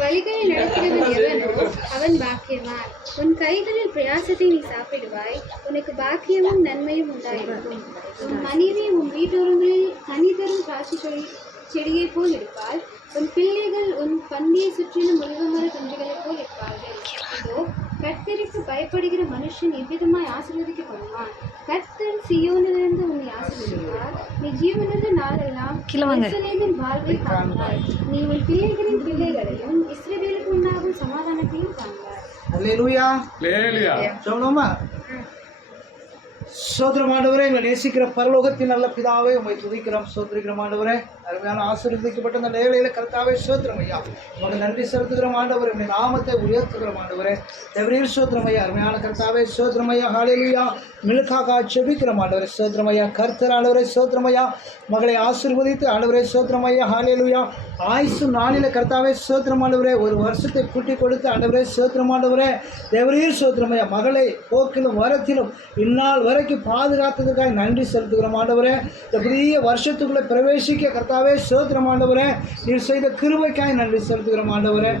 வழிகளை நடக்கிறவன் எவனோ அவன் பாக்கியவான். உன் கைகளில் பிரயாசத்தை நீ சாப்பிடுவாய், உனக்கு பாக்கியமும் நன்மையும் உண்டாயிருக்கும். உன் மனைவி உன் வீட்டோரங்களில் கனி தரும் திராட்சை செடியைப் போல் இருப்பாள். உன் பிள்ளைகள் உன் பந்தியை சுற்றிலும் முருகமர கன்றுகளைப் போல் இருப்பார்கள். இதோ கர்த்தருக்கு பயப்படுகிற மனுஷன் இவ்விதமாய் ஆசீர்வதிக்கப்படுவான். கர்த்தர் சீயோனிலிருந்து உன்னை ஆசீர்வதிப்பார். நீ ஜீவனுள்ள நாளெல்லாம் எருசலேமின் வாழ்வை காண்பாய். நீ உன் பிள்ளைகளின் பிள்ளைகளையும் இஸ்ரவேலுக்கு உண்டாகும் சமாதானத்தையும் காண்பாய். அல்லேலூயா. சொல்லுமா? சோதரம் ஆண்டவரே, எங்களை நேசிக்கிற பரலோகத்தின் நல்ல பிதாவே, உண்மை துதிக்கிறோம், சோதரிக்கிறோம் ஆண்டவரே. அருமையான ஆசீர்வதிக்கப்பட்ட அந்த வேளையில கர்த்தாவே சோத்திரம் ஐயா, உங்களுக்கு நன்றி செலுத்துகிறோம் ஆண்டவரே. உடைய நாமத்தை உயர்த்துகிறோம் ஆண்டவரே. தேவரீர் சோத்திரம் ஐயா, அருமையான கர்த்தாவே சோத்திரம் ஐயா. ஹல்லேலூயா. மிளுக்காக செபிக்கிறோம் ஆண்டவரே. சோத்திரம் ஐயா. கர்த்தர் ஆண்டவரே சோத்திரம் ஐயா, மகளை ஆசீர்வதித்து ஆண்டவரே சோத்திரம் ஐயா. ஹல்லேலூயா. ஆயுசு நாளில கர்த்தாவே சோத்திரம் ஆண்டவரே, ஒரு வருஷத்தை கூட்டி கொடுத்து ஆண்டவரே சோத்திரம் ஆண்டவரே. தேவரீர் சோத்திரம் ஐயா, மகளை போக்கிலும் வரத்திலும் இந்நாள் வரைக்கும் பாதுகாத்ததுக்காக நன்றி செலுத்துகிறோம் ஆண்டவரே. இந்த புதிய வருஷத்துக்குள்ளே பிரவேசிக்க கர்த்தாவே சோத்திரம் ஆண்டவரே, நீர் செய்த கிருபைக்காய் நன்றி செலுத்துகிறோம் ஆண்டவரே.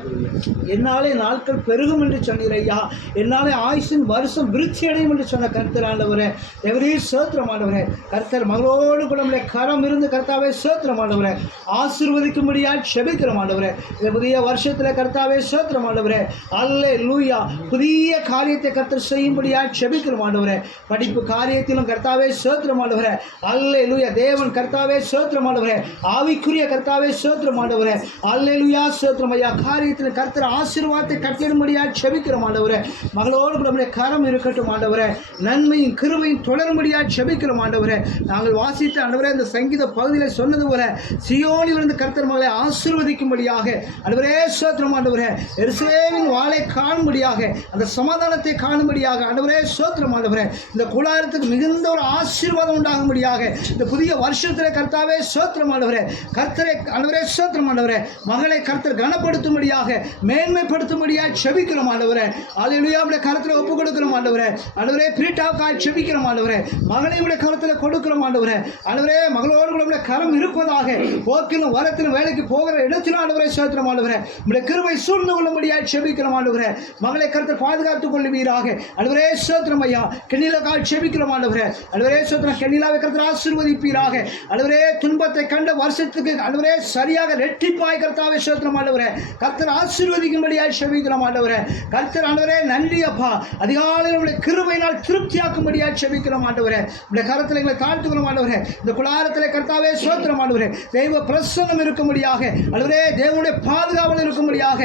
என்னாலே நாட்கள் பெருகும் என்று சொன்னீர் ஐயா, என்னாலே ஆயுசின் வருஷம் விருத்தி அடையும் என்று சொன்ன கர்த்தர் ஆண்டவரே. தேவரீர் சோத்திரம் ஆண்டவரே. கர்த்தர் மகளோடு கூட கரம் இருந்து கர்த்தாவே சோத்திரம் ஆண்டவரே ஆசீர்வதிக்கும்படியாய் செபிக்கிறோம் ஆண்டவரே. இந்த புதிய வருஷத்தில் கர்த்தாவே சோத்திரம் ஆண்டவரே. அல்லேலூயா. புதிய காரியத்தை கர்த்தர் செய்யும்படியாய் செபிக்கிறோம் ஆண்டவரே. படிப்பு காரியத்திலும் கர்த்தாவே சோத்திரம் ஆண்டவரே. அல்லேலூயா. தேவன் கர்த்தாவே சோத்திரம் ஆண்டவரே. ஆவிக்குரிய கர்த்தாவே சோத்திரம் ஆண்டவரே. அல்லேலூயா. சோத்திரம் ஐயா. காரியத்தில் கர்த்தர் ஆசீர்வாதத்தை கட்டிடும்படியாய் செபிக்கிறோம் ஆண்டவரே. மகளோடு கூட நம்முடைய கரம் இருக்கட்டும் ஆண்டவரே. நன்மையும் கிருபையும் தொடரும்படியாய் செபிக்கிறோம் ஆண்டவரே. நாங்கள் வாசித்த ஆண்டவரே இந்த சங்கீத பகுதியில் சொன்னது போல சியோனிலிருந்து கர்த்தர் மகளை ஆசீர்வதிக்கும்படியாக ஆண்டவரே சோத்திரம் ஆண்டவரே. எருசலேமின் வாளை காணும்படியாக, அந்த சமாதானத்தை காணும்படியாக ஆண்டவரே சோத்திரம் ஆண்டவரே. இந்த கூடாரத்துக்கு மிகுந்த ஒரு ஆசீர்வாதம் உண்டாகும்படியாக இந்த புதிய வருஷத்தில் கர்த்தாவே சோத்திரம் ஆண்டவரே. கர்த்தரை ஆண்டவரே சோத்திரம் ஆண்டவரே. மகளை கர்த்தர் கனப்படுத்தும்படியாக மேன்மைப்படுத்தும்படியாக செபிக்கிறோம் ஆண்டவரே. அல்லேலூயா. உடைய கருத்தில் ஒப்பு கொடுக்கிறோம் ஆண்டவரே. ஆண்டவரே பிரீட்டாவுக்காக செபிக்கிறோம் ஆண்டவரே. மகளை உடைய கருத்தில் கொடுக்கிறோம் ஆண்டவரே. ஆண்டவரே மகளோடு கூட கரம் இருப்பதாக, போக்கிலும் வரத்திலும் வேலைக்கு போகிற இடத்திலும் ஆண்டவரே சோத்திரம் ஆண்டவரே. உடைய கிருபை சூழ்ந்து கொள்ளும்படியாக செபிக்கிறோம் ஆண்டவரே. மகளை கர்த்தர் பாதுகாத்துக் கொள்ளுவீராக ஆண்டவரே சோத்திரம் ஐயா. கெண்ணிலாக்காக செபிக்கிறோம் ஆண்டவரே. ஆண்டவரே சோத்திரம். கெண்ணிலாவை கர்த்தர் ஆசீர்வதிப்பீராக ஆண்டவரே. துன்பத்தை கண்ட வருஷத்துக்கு ஆண்டவரே சரியாக ரெட்டிப்பாய் கர்த்தாவே சோத்திரம் ஆண்டவரே. கர்த்தர் ஆசீர்வதிக்கும்படியாக செபிக்கிறோம் ஆண்டவரே. கர்த்தர் ஆண்டவரே நன்றி அப்பா. அதிகாலையில் உடைய கிருபையினால் திருப்தியாக்கும்படியாக செபிக்கிறோம் ஆண்டவரே. உடைய கரத்தில் எங்களை தாழ்த்துக்கிறோம் ஆண்டவரே. இந்த குடாரத்தில் கர்த்தாவே சோத்திரம் ஆண்டவரே. தெய்வ பிரசன்னம் இருக்கும்படியாக ஆண்டவரே, தேவனுடைய பாதுகாவல் இருக்கும்படியாக,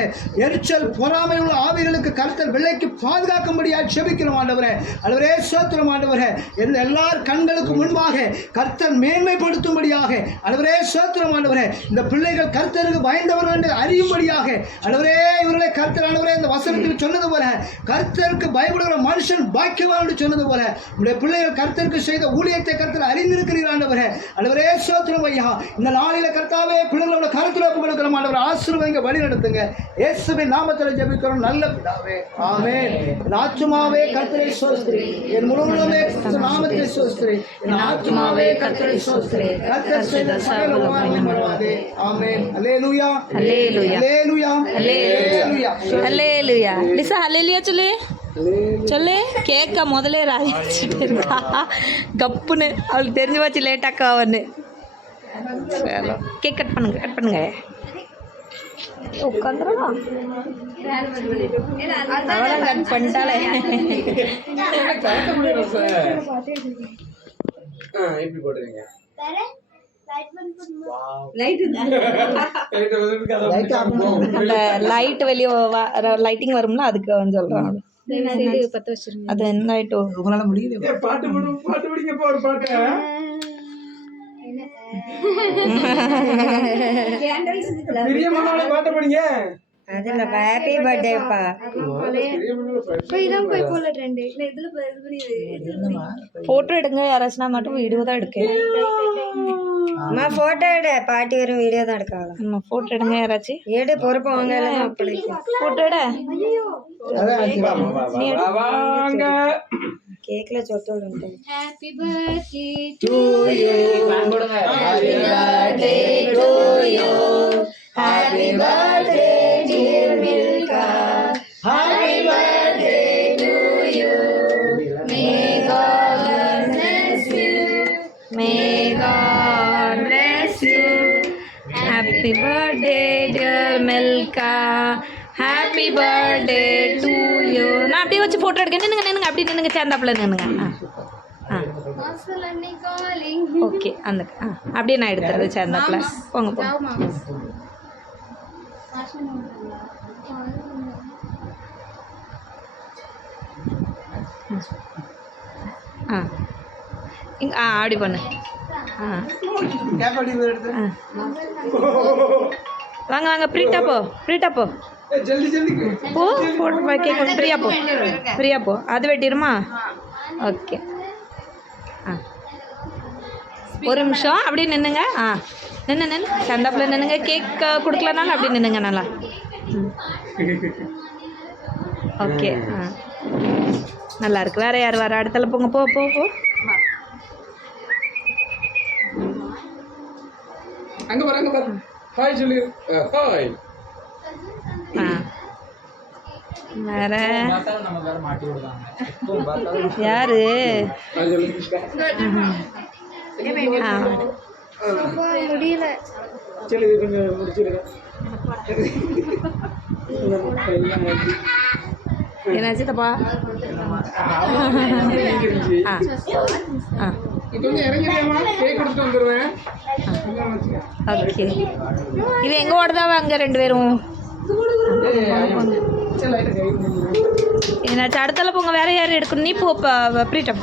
எரிச்சல் பொறாமை உள்ள ஆவிகளுக்கு கர்த்தர் விலைக்கு பாதுகாக்கும்படியாக செபிக்கிறோம் ஆண்டவரே. ஆண்டவரே சோத்திரம் ஆண்டவரே. எல்லார் கண்களுக்கு முன்பாக கர்த்தர் மேன்மைப்படுத்தும்படியாக ஆண்டவரே சோத்திரம் ஆண்டவரே. இந்த பிள்ளைகள் கர்த்தருக்கு பயந்தவர்கள் என்று அறியும்படியாக ஆண்டவரே இவர்களை கர்த்தர் ஆண்டவரே இந்த வசனத்தில் சொன்னது போல கர்த்தருக்கு பயப்படுகிற மனுஷன் பாக்கியவான் என்று சொன்னது போல உடைய பிள்ளைகள் கர்த்தருக்கு செய்த ஊழியத்தை கர்த்தர் அறிந்திருக்கிறீர்கள் ஆண்டவரே. ஆண்டவரே சோத்திரம் ஐயா. இந்த நாளில கர்த்தாவே பிள்ளைகளோட கருத்தில் ஒப்பு கொடுக்கிறோம் ஆண்டவரே. ஆசீர்வதிங்க, வழி நடத்துங்க. இயேசுவின் நாமத்தில் ஜெபிக்கிறோம் நல்ல பிதாவே. ஆமென். என் ஆத்துமாவே கர்த்தரை ஸ்தோத்திரி, என் முழுவதுமே நாமத்தை ஸ்தோத்திரி, என் ஆத்துமாவே கர்த்தரை ஸ்தோத்திரி, கர்த்தர் செய்த சகல உபகாரங்களையும் மறவாதே. ஆமென். அல்லேலூயா. அல்லேலூயா. அல்லேலூயா. அல்லேலூயா. அல்லேலூயா. லிசா அல்லேலூயா சொல்லு சொல்லு. கேட்க முதல்ல ராஜிச்சுட்டு இருக்கா கப்புன்னு. அவளுக்கு தெரிஞ்சு வச்சு லேட்டாக்கா அவன்னு. கேக் கட் பண்ணுங்க உட்காந்துடலாம். அவளாம் கட் பண்ணிட்டாலே. எப்படி போடுறீங்க? அந்த லைட் வெளியே லைட்டிங் வரும்ல, அதுக்கு வந்து சொல்றான். அது என்ன ஆயிட்டோ உங்களால முடியல. பாட்டு பிடிங்க ஒரு பாட்டு. பாட்டு படிங்க. அதுல ஹாப்பி பர்த்டேப்பா. போட்டோ எடுங்க யாராச்சும். நான் மட்டும் வீடியோ தான் எடுக்கேன். போட்டோ எடு. பாட்டி வரும் வீடியோ தான் எடுக்கலாம். போட்டோ எடுங்க யாராச்சும். எடு பொறுப்பு வாங்க. அப்படி போட்டோ எடு. கேக்ல சொத்தோடு Happy birthday to you. Happy birthday to you. Happy birthday dear Milkha happy birthday to you. நான் அப்படியே வச்சு ஃபோட்டோ எடுக்க நின்னுங்க அப்படி நின்னுங்க சேர்ந்தாப்புல நின்னுங்க. வாசல் அன்னை காலிங். ஓகே அந்த அப்படியே நான் எடுத்துறது சேர்ந்தாப்புல. போங்க போங்க. வாமா. வாசல் அப்படி பண்ணு. வாங்க வாங்க ப்ரீட்டா போ போ ஃபோட்டோ கேட்க பிரியா போ அது வெட்டிடுமா? ஓகே ஒரு நிமிஷம் அப்படியே நின்னுங்க. நின்று சந்தாப்புல நின்னுங்க. கேக் கொடுக்கலனாலும் அப்படி நின்னுங்க நல்லா. ஓகே நல்லா இருக்கு. வேற யார் வர அடுத்தல போங்க. போ போ போ அங்க பாரு ஹாய் சொல்லு. ஹாய். வேற யாரு? முடியல. சரி கொஞ்சம் முடிச்சிருங்க. என்னாச்சு தப்பா? கொஞ்சம் இறங்கிடுமா? கேக் கொடுத்து வந்துடுவேன். ஓகே இது எங்க ஓடுதாவா அங்க ரெண்டு பேரும்? என்னாச்சு? அடுத்தால போங்க. வேற யாரும் எடுக்கணும்? நீ போ ப்ரீட்டம்.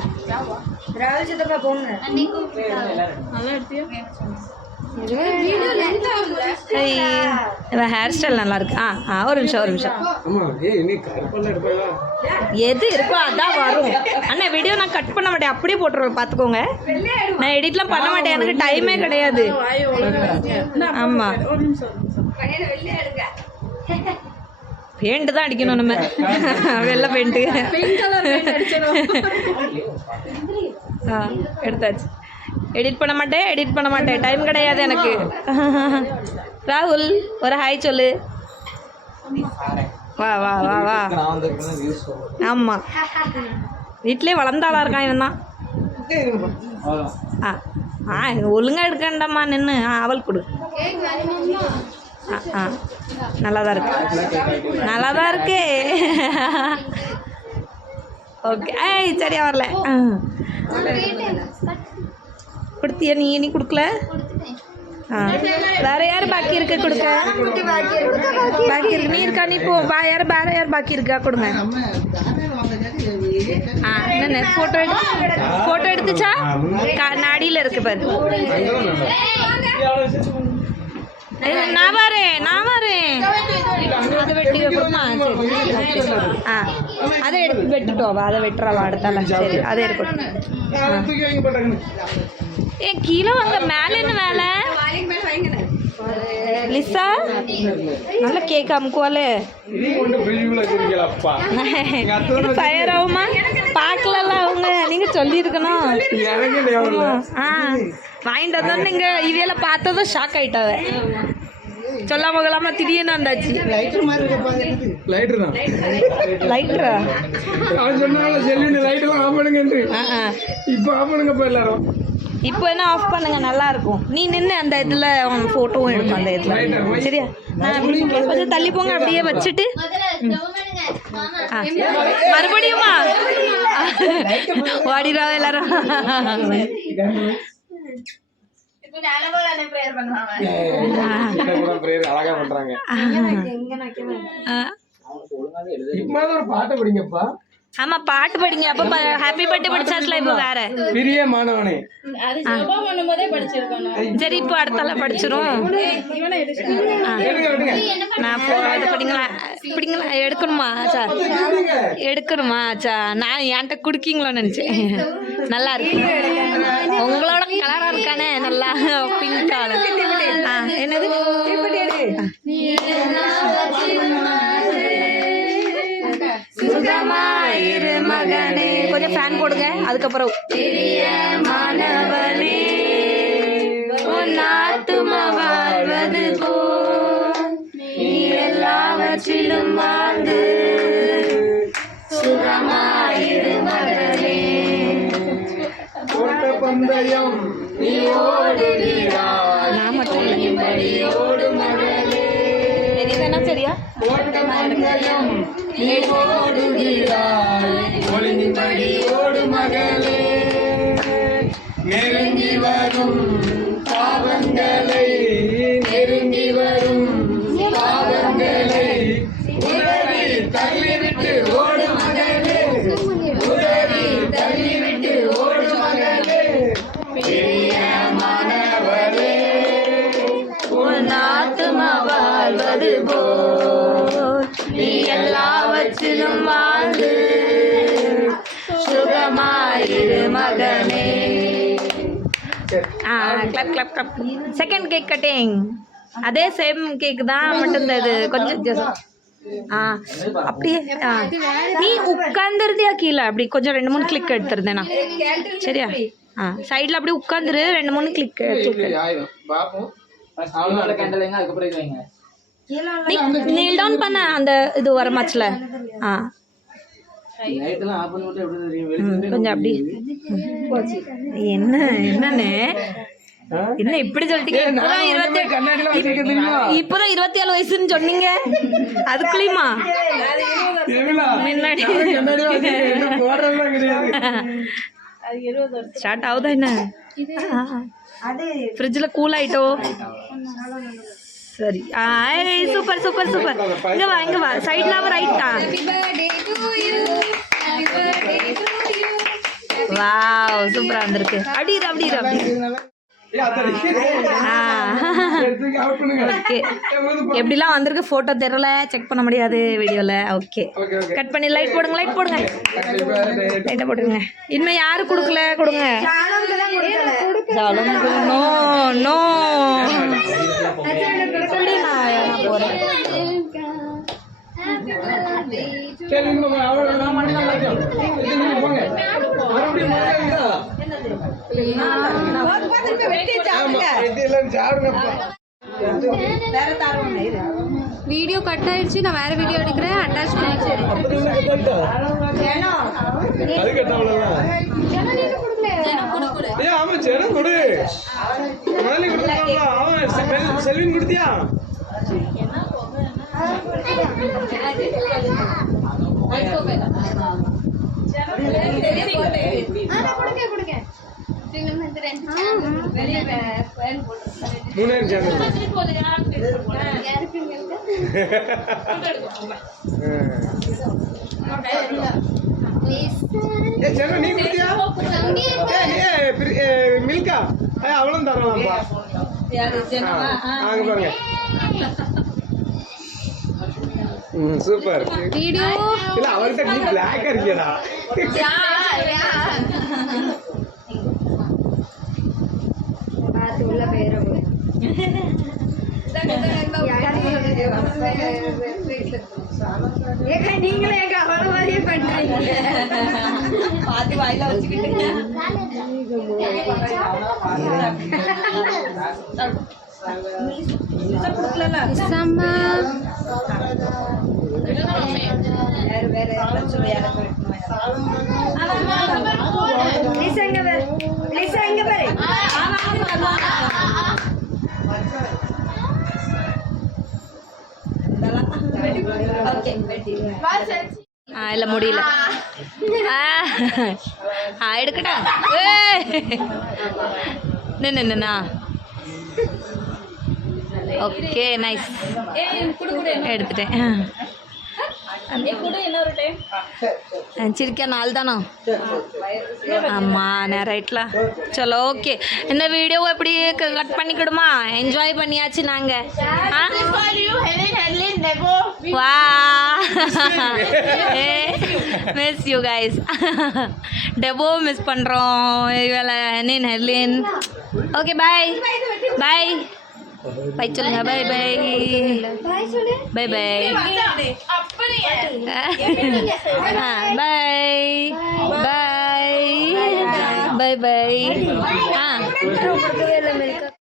ஹேர் ஸ்டைல் நல்லா இருக்கு. ஒரு நிமிஷம். எது இருக்கோ அதான் வரும். அண்ணா வீடியோ நான் கட் பண்ண மாட்டேன், அப்படியே போட்டுருவேன் பார்த்துக்கோங்க. நான் எடிட்லாம் பண்ண மாட்டேன், எனக்கு டைமே கிடையாது. ஆமாம் பெயிண்ட் தான் அடிக்கணும் நம்ம. வெள்ளை பெயிண்ட்டு எடுத்தாச்சு. எடிட் பண்ண மாட்டேன் டைம் கிடையாது எனக்கு. ராகுல் ஒரு ஹாய் சொல்லு. வா வா வா வா. ஆமாம் வீட்டிலே வளர்ந்தாளா இருக்கான் இவன் தான். ஒழுங்காக எடுக்கண்டாம்மா நின்று. அவள் கொடு. நல்லா தான் இருக்கு. ஓகே சரியா வரல. கொடுத்தியா நீ கொடுக்கல? வேற யார் பாக்கி இருக்கு கொடுக்க? பாக்கி இருக்கு. நீ இருக்கா? நீ போ. வேற யார் பாக்கி இருக்கா? கொடுங்க. என்ன போட்டோ எடுத்துச்சா? நாடியில் இருக்கு பாரு. நான் வரேன். அதை வெட்டி கொடுமா? அதை எடுத்து வெட்டுட்டோவா? அதை வெட்டுறாவா அடுத்தால? சரி அதை இருக்கட்டும். கீழே வாங்க. மேலே என்ன வேலை? லிசா நல்ல கேக் அமுக்குவாலே. ஃபயர் ஆகுமா? பார்க்கல அவங்க. நீங்க சொல்லியிருக்கணும். வாங்கிட்டு வந்தோம். நீங்க இவையில பார்த்ததும் ஷாக் ஆயிட்டாவ. சொல்லாம கொள்ளாம திடீர்னு வந்தாச்சு. லைட்டரா? இப்போ என்ன ஆஃப் பண்ணுங்க, நல்லா இருக்கும். நீ நின்று அந்த இதில் ஃபோட்டோவும் எடுக்கும் அந்த இதில். சரியா? கொஞ்சம் தள்ளி போங்க. அப்படியே வச்சுட்டு மறுபடியுமா ஓடிடுவா எல்லாரும். பாட்டு படிங்கப்பா. ஆமா பாட்டு படிங்க. அப்ப ஹாப்பி பர்த்டே படிச்சாச்சுல. இப்போ வேற பெரிய மாணவனே. சரி இப்போ அடுத்தால படிச்சிரும். நான் பிடிங்களா எடுக்கணுமா? ஆச்சா எடுக்கணுமா? ஆச்சா நான் என்கிட்ட குடுக்கீங்களோன்னு நினைச்சேன். நல்லா இருக்கு. உங்களோட கலரா இருக்கானே நல்லா பிங்க் கலர். என்னது? சுகமாயிரு மகனே. கொஞ்சம் ஃபேன் போடுங்க. அதுக்கப்புறம் மாணவனே உன் ஆத்துமா வாழ்வது போல் நீ எல்லாவற்றிலும் வாழ்ந்து சுகமாயிரு மகனே. ஓட்ட பந்தயம் நீ ஓடுகிறாய். நான் மட்டும் ஓடு மகனே. சரியா? ஓட்டமங்கலம் நீ ஓடுகிறாய் ஒளிந்தின்படி ஓடு மகளே நெருங்கி வரும் பாவங்களை நெருங்கி வரும் பாவங்களை உதறி தள்ளிவிட்டு ஓடு மகளே உதறி தள்ளிவிட்டு ஓடு மகளே பிரியமானவளே உன் ஆத்துமா வாழ்வது போல் நீ எல்லாவற்றிலும் வாழ்ந்து சுகமாயிரு மகனே. Club club club. Second cake cutting அதே சேம் கேக் தான் மட்டும் இது கொஞ்சம் அப்படியே நீ உட்காந்துருந்தியா கீழே அப்படி கொஞ்சம் 2-3 கிளிக் எடுத்துருந்தேனா சரியா? சைடில் அப்படியே உட்காந்துரு 2-3 கிளிக் நீல் டவுன் பண்ண அந்த இது வரமாச்சுல. கொஞ்சம் அப்படி என்னன்னு என்ன இப்படி சொல்லிட்டீங்க? இப்பதான் 27 வயசுன்னு சொன்னீங்க, அதுக்குள்ளயுமா முன்னாடி ஸ்டார்ட் ஆகுதா என்ன? ஃப்ரிட்ஜில் கூல் ஆயிட்டோ? சரி சூப்பர் சூப்பர் சூப்பர். இங்க வா சைட்ல ரைட்டா? வாவ் சூப்பரா வந்திருக்கு. அப்படி ஓகே எப்படிலாம் வந்திருக்கு ஃபோட்டோ தெரியல, செக் பண்ண முடியாது வீடியோவில். ஓகே கட் பண்ணி லைட் போடுங்க லைட்டை போட்டுருங்க. இனிமேல் யாரு கொடுக்கல கொடுங்க. நோ நோ போகிறேன். வீடியோ கட் ஆயிடுச்சு, நான் வேற வீடியோ எடுக்கிறேன், அட்டாச் பண்ணி செல்வின் கொடுத்தியா? நீ கொடுத்தியா? மில்கா அவளும் தரலாம்ப்பா. அங்க பாருங்க. சூப்பர் வீடியோ இல்ல அவர்கிட்ட நீ பிளாக்கா இருக்கியடா. உள்ள பேர நீங்களே எங்க அவ்வளவு மாதிரியே பண்றீங்க. பாத்து வாயில வச்சுக்கிட்டு இல்ல முடியல. எடுக்கட்டா? நின்னா ஓகே நைஸ் எடுத்துட்டேன். சிரிக்க நாள் தானா? ஆமாம் ரைட்ல. சலோ ஓகே. இந்த வீடியோவை எப்படி கட் பண்ணிக்கிடுமா? என்ஜாய் பண்ணியாச்சு நாங்கள். வா மிஸ் யூ கைஸ். டெபோ மிஸ் பண்ணுறோம். இவளை ஹெலின் ஹெர்லின். ஓகே பாய் பாய் பாய் சொல்லுங்க. பாய் பாய் பாய் பாய் பாய் பாய் பாய்.